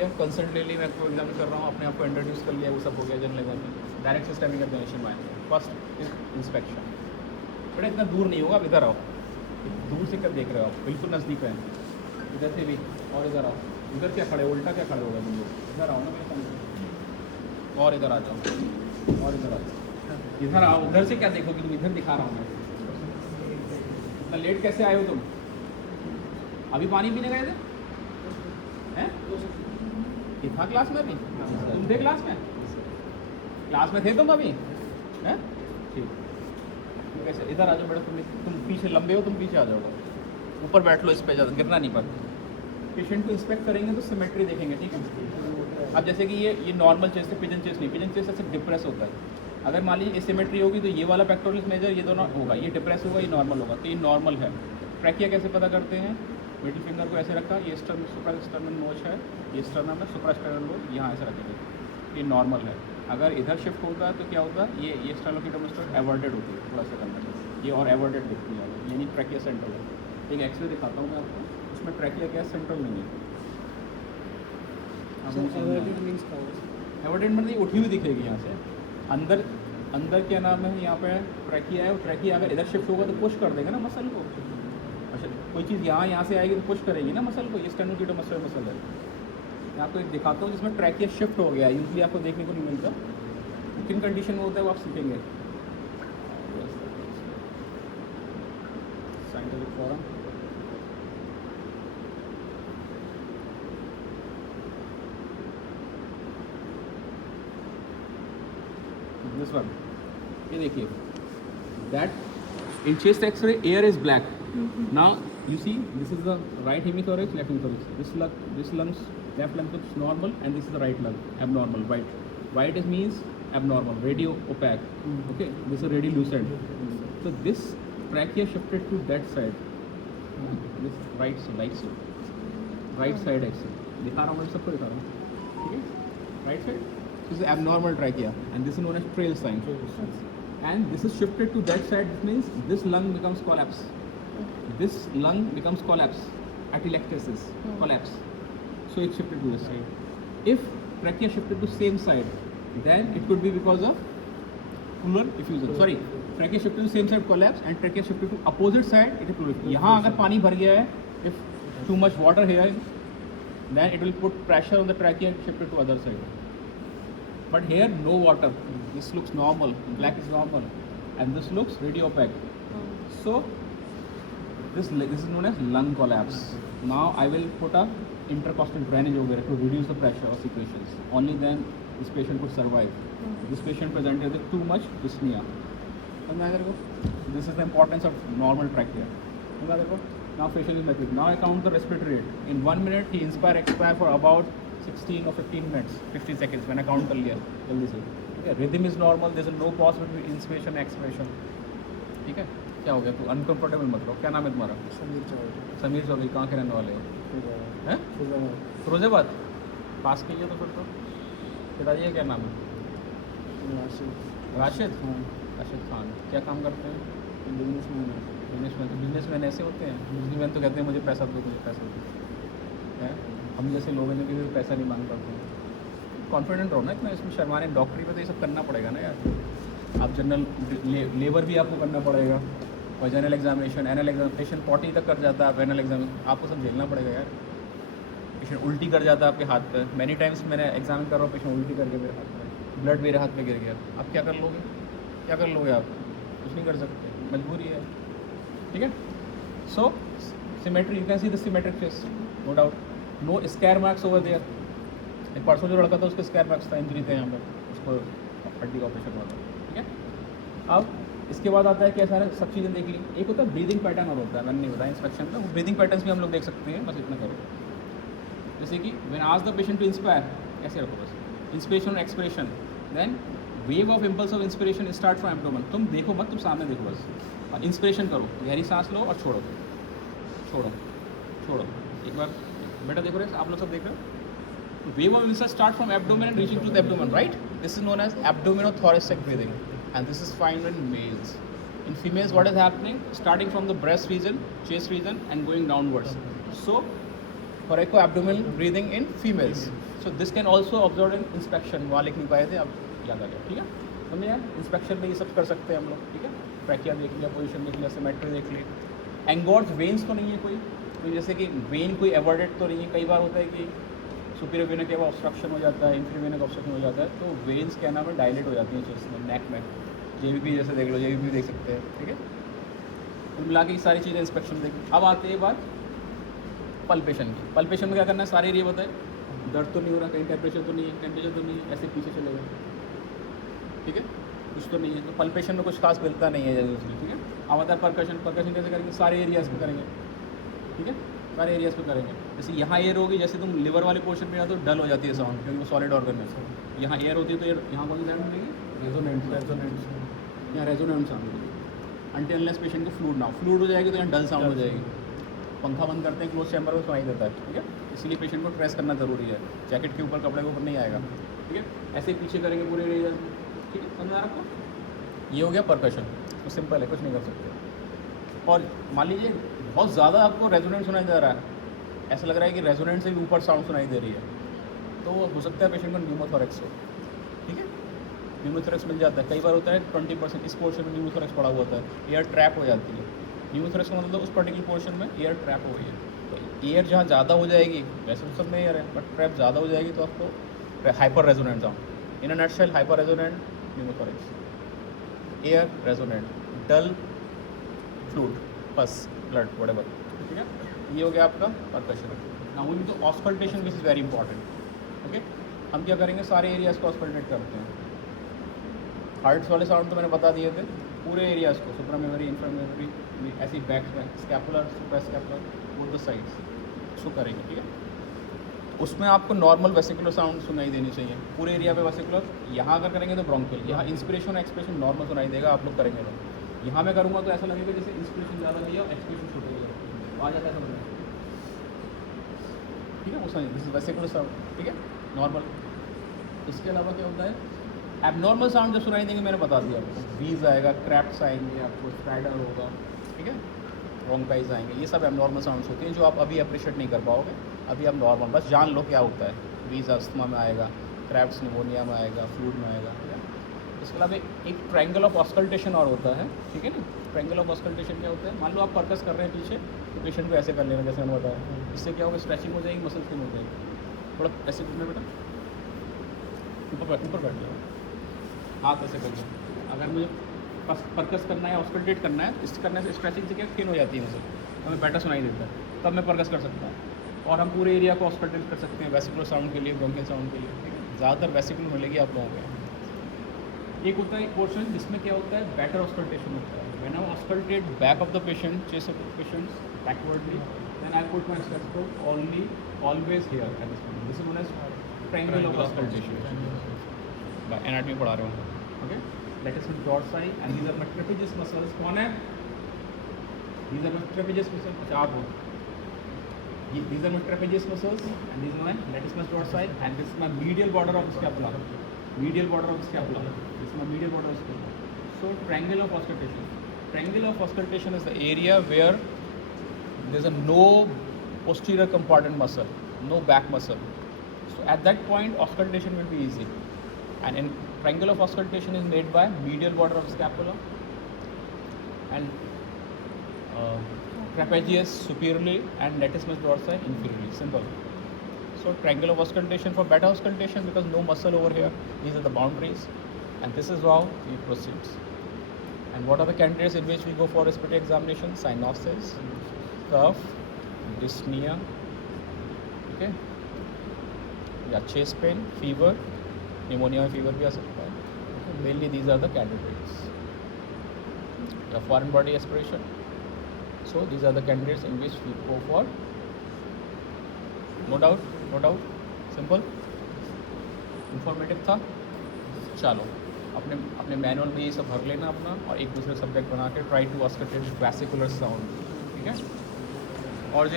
लिया, कंसल्ट ले ली, मैं आपको एग्जामिन कर रहा हूँ, अपने आप को इंट्रोड्यूस कर लिया, वो सब हो गया जनरल एग्जाम में। डायरेक्ट सिस्टमिक एग्जामिनेशन में आएंगे। फर्स्ट इंस्पेक्शन, बेटा इतना दूर नहीं होगा, आप इधर आओ, दूर से क्या देख रहे हो आप, बिल्कुल नज़दीक है, इधर से भी, और इधर आओ, इधर क्या खड़े, उल्टा क्या खड़े हो गए तुम लोग, इधर आओ ना मेरे सामने, और इधर आ जाओ, और इधर आ जाओ, इधर आओ, उधर से क्या देखोगे तुम, इधर दिखा रहा हूँ मैं। इतना लेट कैसे आए हो तुम, अभी पानी पीने गए थे हैं? ये था क्लास में अभी, तुम थे क्लास में, क्लास में थे तुम अभी हैं? ठीक, तुम कैसे इधर आ जाओ बेटा, तुम पीछे लंबे हो, तुम पीछे आ जाओगे, ऊपर बैठ लो, इस पे ज़्यादा गिरना नहीं पर। पेशेंट को इंस्पेक्ट करेंगे तो सिमेट्री देखेंगे, ठीक है। अब जैसे कि ये नॉर्मल चेस्ट है, पिजन चेस्ट नहीं, पिजन चेस्ट ऐसे डिप्रेस होता है। अगर मान लीजिए एसिमेट्री होगी तो ये वाला पेक्टोरलिस मेजर ये दोनों होगा, ये डिप्रेस होगा, ये नॉर्मल होगा, तो ये नॉर्मल है। ट्रैकिया कैसे पता करते हैं, मिडिल फिंगर को ऐसे रखा, ये सुप्रास्टर्नल नोच है, ये स्टर्नम है, सुप्रास्टर्नल नोच यहाँ ऐसे रखेंगे, ये नॉर्मल है। अगर इधर शिफ्ट होता है तो क्या होता है, ये स्टेनोक्लेटोमेस्टस एवर्टेड होती है थोड़ा सा करना, ये और एवर्टेड दिखती है, यानी ट्रैकिया सेंट्रल है। एक एक्सरे दिखाता हूँ मैं आपको, उसमें ट्रैकिया क्या सेंट्रल नहीं है। एवर्टेड मतलब उठी हुई दिखेगी यहाँ से, अंदर अंदर क्या नाम है, यहाँ पे ट्रैकिया है, और ट्रैकिया अगर इधर शिफ्ट होगा तो पुश कर देगा ना मसल को। अच्छा, कोई चीज़ यहाँ से आएगी तो पुश करेगी ना मसल को, ये स्टेनोक्लेटोमेस्टस मसल है। मैं आपको एक दिखाता हूँ जिसमें ट्रैकिया शिफ्ट हो गया, यूजली आपको देखने को नहीं मिलता, किन कंडीशन में होता है वो आप सीखेंगे। साइंटिफिक फॉरम, दिस वन, ये देखिए, that in chest x ray air is black. Now you see, this is the right hemithorax, left hemithorax. This lungs, left lung looks normal, and this is the right lung, abnormal. White is means abnormal, radio opaque. Okay, this is radiolucent. So this trachea shifted to that side, this right side X-ray. दिखा रहा हूँ मैं सबको दिखा रहा हूँ, ठीक है, right side. This is abnormal trachea, and this is known as trail sign. And this is shifted to that side. This means this lung becomes collapse. This lung becomes collapse, atelectasis, collapse. So it's shifted to this side. If trachea shifted to same side, then it could be because of pleural effusion. Sorry, trachea shifted to same side, collapse, and trachea shifted to opposite side, it is pleural effusion. यहाँ अगर पानी भर गया है, if too much water here, then it will put pressure on the trachea and shift it to other side. But here no water. This looks normal. Black is normal, and this looks radio opaque. So this is known as lung collapse. Now I will put a intercostal drainage over it to reduce the pressure or secretions. Only then this patient could survive. This patient presented with too much dyspnea. This is the importance of normal trachea. Now facial is method. Now I count the respiratory rate. In 1 minute he inspire, expire for about 16 or 15 minutes, 15 seconds. When I count कर लिया जल्दी से, ठीक है। Rhythm is normal. There is no pause between inspiration and expiration. ठीक है। क्या हो गया, तू अनकंफर्टेबल मत रहो। क्या नाम है तुम्हारा? समीर चौधरी। कहाँ के रहने वाले हो? हैं? फिरोजाबाद। पास कीजिए तो फिर तो। पिताजी का क्या नाम है? राशिद। राशिद खान। क्या काम करते हैं? बिजनेसमैन ऐसे होते हैं? बिजनेसमैन तो कहते हैं मुझे पैसा दो, मुझे पैसा दो, है। हम जैसे लोगों ने किसी से पैसा नहीं मांग पाते। कॉन्फिडेंट रहो ना इतना, इसमें शर्माने। डॉक्टरी में तो ये सब करना पड़ेगा ना यार। आप जनरल लेबर भी आपको करना पड़ेगा, और जनरल एग्जामिनेशन, एनल एग्जामिनेशन 40 तक कर जाता है। आप एनल एग्जाम आपको सब झेलना पड़ेगा यार। पेशेंट उल्टी कर जाता है आपके हाथ पे। मैनी टाइम्स मैंने एग्जामिन कर रहा हूँ, पेशेंट उल्टी करके मेरे हाथ पे, ब्लड मेरे हाथ पे गिर गया। आप क्या कर लोगे? क्या कर लोगे आप? कुछ नहीं कर सकते, मजबूरी है, ठीक है। So symmetry, you can see the symmetric face, no doubt. No scar marks over there. एक परसों जो लड़का था उसके स्कैर मार्क्स था, इंजरी थे यहाँ पर, उसको हड्डी का ऑपरेशन हुआ था, ठीक है। अब इसके बाद आता है क्या, सारे सब चीज़ें देख ली। एक होता है ब्रीदिंग पैटर्न और होता है, मैंने नहीं बताया इंस्पेक्शन में, वो ब्रीदिंग पैटर्न्स भी हम लोग देख सकते हैं, बस इतना करो। जैसे कि when ask the patient to inspire, ऐसे रखो बस, इंस्पिरेशन और expiration, then wave of impulse of inspiration start from abdomen. तुम देखो मत, तुम सामने देखो बस, और इंस्पिरेशन करो, गहरी सांस लो और छोड़ो छोड़ो छोड़ो। एक बार बेटा देखो रहे, आप लोग सब देख रहे हो। Wave of impulse start from abdomen and reaching to the abdomen, right. This is known as abdominothoracic breathing, and this is found in males. In females, what is happening? Starting from the breast region, chest region, and going downwards. So thoraco abdominal breathing in females. So this can also observed in inspection. वहाँ लिख नहीं पाए थे, अब याद आ गया, ठीक है। समझे यार, इंस्पेक्शन में ये सब कर सकते हैं हम लोग, ठीक है। ट्रैकिया देख लिया, पोजीशन देख लिया, सिमेट्री देख ली। एंगोर्ज वेन्स तो नहीं है कोई, तो जैसे कि वेन कोई एवर्डेड तो नहीं है। कई बार होता है कि सुपीरियर वेना के ऑब्स्ट्रक्शन हो जाता है, इंफीरियर वेना का ऑब्स्ट्रक्शन हो जाता है, तो वेन्स क्या नाम है डायलेट हो जाती हैं चेस्ट में, नेक में। जेबीपी जैसे देख लो, जेबीपी देख सकते हैं, ठीक है। कुल मिला के सारी चीज़ें इंस्पेक्शन देख। अब आते हैं बात पल्पेशन की। पल्पेशन में क्या करना है, सारे एरिया बताए। दर्द तो नहीं हो रहा, कहीं टेम्परेचर तो नहीं है, टेम्परेचर तो नहीं है, ऐसे पीछे चले गए, ठीक है, कुछ तो नहीं है। तो पल्पेशन में कुछ खास मिलता नहीं है जल्दी, ठीक है। अब आता है परकशन। परकशन कैसे करेंगे, सारे एरियाज़ पे करेंगे, ठीक है, सारे एरियाज़ पे करेंगे। जैसे यहाँ एयर होगी, जैसे तुम लिवर वाले पोर्शन में जाते हो डल हो जाती है साउंड, क्योंकि वो सॉलिड ऑर्गन है। यहाँ एयर होती है तो एयर यहाँ कौन सी साउंड मिलेगी, रेजोनेंट। यहाँ रेजोनेंट साउंड मिलेगी अनटिल अनलेस पेशेंट को फ्लूड ना हो। फ्लूड हो जाएगी तो यहाँ डल साउंड हो जाएगी। पंखा बंद करते हैं क्लोज चैम्बर में, सुनाई देता है, ठीक है। इसलिए पेशेंट को ट्रेस करना ज़रूरी है, जैकेट के ऊपर, कपड़े के ऊपर नहीं आएगा, ठीक है। ऐसे पीछे करेंगे पूरे एरिया, ठीक है, समझ आ रहा आपको। ये हो गया परकशन, तो सिंपल है, कुछ नहीं कर सकते। और मान लीजिए बहुत ज़्यादा आपको रेजोनेंट सुनाई दे रहा है, ऐसा लग रहा है कि रेजोनेंट से भी ऊपर साउंड सुनाई दे रही है, तो हो सकता है पेशेंट को न्यूमोथोरेक्स हो, ठीक है। न्यूमोथोरेक्स मिल जाता है, कई बार होता है 20% इस पोर्शन में न्यूमोथोरेक्स पड़ा हुआ होता है, एयर ट्रैप हो जाती है। न्यूमोथोरेक्स का मतलब उस पर्टिकुलर पोर्शन में एयर ट्रैप हो गई है। तो एयर जहाँ ज़्यादा हो जाएगी, वैसे तो सब में एयर है, बट ट्रैप ज़्यादा हो जाएगी तो आपको hyper resonant sound. In a nutshell, hyper resonant pneumothorax, air resonant, dull, fluid, pus, blood, whatever, ठीक है। ये हो गया आपका percussion. Now we need to auscultation, which is very important, okay. हम क्या करेंगे, सारे एरियाज़ को ऑस्कल्टेट करते हैं। हार्ट्स वाले साउंड तो मैंने बता दिए थे, पूरे एरियाज़ को, सुप्रा मेमोरी, इंफ्रा मेमोरी, ऐसी बैक में scapular, supra scapular, both the sides, उसको करेंगे, ठीक है। उसमें आपको नॉर्मल वेसिकुलर साउंड सुनाई देनी चाहिए पूरे एरिया पे वेसिकुलर। यहाँ अगर करेंगे तो ब्रोंकियल, यहाँ इंस्पिरेशन एक्सप्रेशन नॉर्मल सुनाई देगा, आप लोग करेंगे तो। यहाँ मैं करूँगा तो ऐसा लगेगा जैसे इंस्पिरेशन ज़्यादा लिया और एक्सप्रेशन छोटे लिया, आ जाता है समझ में, ठीक है। वो सुनिए, दिस इज वेसिकुलर साउंड, ठीक है, नॉर्मल। इसके अलावा क्या होता है, एबनॉर्मल साउंड जब सुनाई देंगे, मैंने बता दिया आपको, वीज आएगा, क्रैप्स आएंगे, आपको स्ट्राइडर होगा, ठीक है, ब्रोंकाइज आएंगे, ये सब एबनॉर्मल साउंड्स होती हैं जो आप अभी अप्रिशिएट नहीं कर पाओगे। अभी आप नॉर्मल बस जान लो क्या होता है। वीज अस्थमा में आएगा, क्रैप्स निमोनिया में आएगा, फ्लूड में आएगा, ठीक है। इसके अलावा एक ट्रायंगल ऑफ ऑस्कल्टेशन और होता है, ठीक है ना। ट्रायंगल ऑफ ऑस्कल्टेशन क्या होता है, मान लो आप परकस कर रहे हैं पीछे, तो पेशेंट को ऐसे कर लेना जैसे मैंने बताया। इससे क्या होगा, स्ट्रेचिंग हो जाएगी, मसल स्टिम हो जाएगी। थोड़ा ऐसे करना बेटा, ऊपर बैठ जाओ, हाथ ऐसे कर दो। अगर मुझे परकस करना है, ऑस्कल्टेट करना है, इस करने से स्ट्रेचिंग से क्या थिन हो जाती है मसल, हमें बेटर सुनाई देता है, तब मैं परकस कर सकता हूँ। और हम पूरे एरिया को ऑस्कल्टेट कर सकते हैं वेसिकुलर साउंड के लिए, ब्रोंकियल साउंड के लिए, ठीक है। ज़्यादातर वेसिकुलर मिलेगी आप लोगों को। एक होता है एक पोर्शन जिसमें क्या होता है, बैटर ऑस्कल्टेशन होता है। When I auscultate back of the patient, chest of the patient backwardly, then I put my stethoscope only always here at this point. This is known as triangle of auscultation. Anatomy पढ़ा रहा हूँ, okay. Latissimus dorsi and these are my trapezius muscles. कौन है, these are my trapezius muscles. अच्छा आप हो, these are my trapezius muscles and these are my latissimus dorsi and this is my medial border of the scapula. Medial border of the scapula. This is my medial border of the scapula. So triangle of auscultation. Triangle of auscultation is the area where there is a no posterior compartment muscle, no back muscle. So at that point auscultation will be easy. And in triangle of auscultation is made by medial border of the scapula and trapezius superiorly and latissimus dorsi inferiorly. Simple. So triangle of auscultation for beta auscultation, because no muscle over here. These are the boundaries, and this is how we proceed. And what are the candidates in which we go for respiratory examination? Cyanosis, cough, dyspnea, okay, yeah, chest pain, fever, pneumonia में fever भी आ सकता है. Okay. Mainly these are the candidates. The foreign body aspiration. So these are the candidates in which we go for. No doubt, no doubt. Simple. Informative था. चलो अपने अपने manual में ये सब भर लेना अपना, और एक दूसरे सब्जेक्ट बना के try to auscultate vesicular sound, ठीक है। और जो